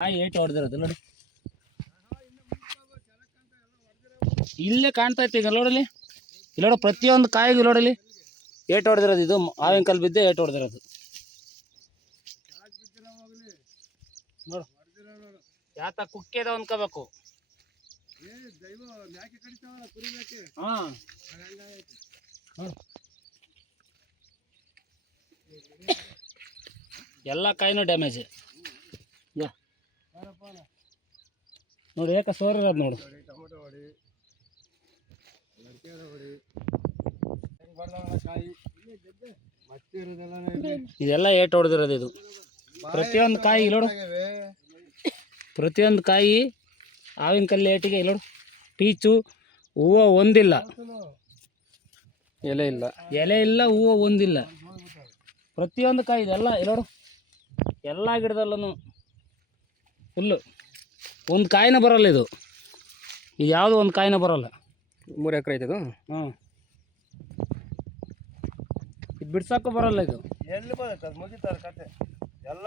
Eight ಹೊಡೆದಿರೋದು ನೋಡಿ, ಇಲ್ಲೇ ಕಾಣ್ತಾ ಇತ್ತು ಈಗ ನೋಡಲಿ. ಇಲ್ಲಿ ನೋಡು, ಪ್ರತಿಯೊಂದು ಕಾಯಿಗೂ ನೋಡಲಿ ಏಟ್ ಹೊಡೆದಿರೋದು. ಇದು ಆವಿನ ಕಲ್ಲು ಬಿದ್ದೆ ಏಟ್ ಹೊಡೆದಿರೋದು ನೋಡು. ಯಾತ ಕುಕ್ಕೆದ ಅನ್ಕೋಬೇಕು. ಹಾಂ ಎಲ್ಲ ಕಾಯಿನೂ ಡ್ಯಾಮೇಜ್. ನೋಡಿ ಏಕ ಸೋರಿರೋದು ನೋಡು. ಇದೆಲ್ಲ ಏಟ್ ಹೊಡೆದಿರೋದು. ಇದು ಪ್ರತಿಯೊಂದು ಕಾಯಿ ನೋಡು, ಪ್ರತಿಯೊಂದು ಕಾಯಿ ಆವಿನ ಕಲ್ಲು ಏಟಿಗೆ ನೋಡು. ಪೀಚು ಹೂವು ಒಂದಿಲ್ಲ, ಎಲೆ ಇಲ್ಲ, ಎಲೆ ಇಲ್ಲ, ಹೂವು ಒಂದಿಲ್ಲ. ಪ್ರತಿಯೊಂದು ಕಾಯಿ ಇದೆಲ್ಲ ನೋಡು, ಎಲ್ಲ ಗಿಡದಲ್ಲೂ ಫುಲ್ಲು ಒಂದು ಕಾಯಿನ ಬರೋಲ್ಲ. ಇದು ಯಾವುದು ಒಂದು ಕಾಯಿನ ಬರೋಲ್ಲ. 3 ಎಕರೆ ಐತೆ ಇದು. ಹ್ಞೂ, ಇದು ಬಿಡ್ಸೋಕ್ಕೂ ಬರೋಲ್ಲ. ಇದು ಎಲ್ಲಿ ಬರುತ್ತೆ, ಅದು ಮುಗಿತಾರೆ ಕತೆ ಎಲ್ಲ.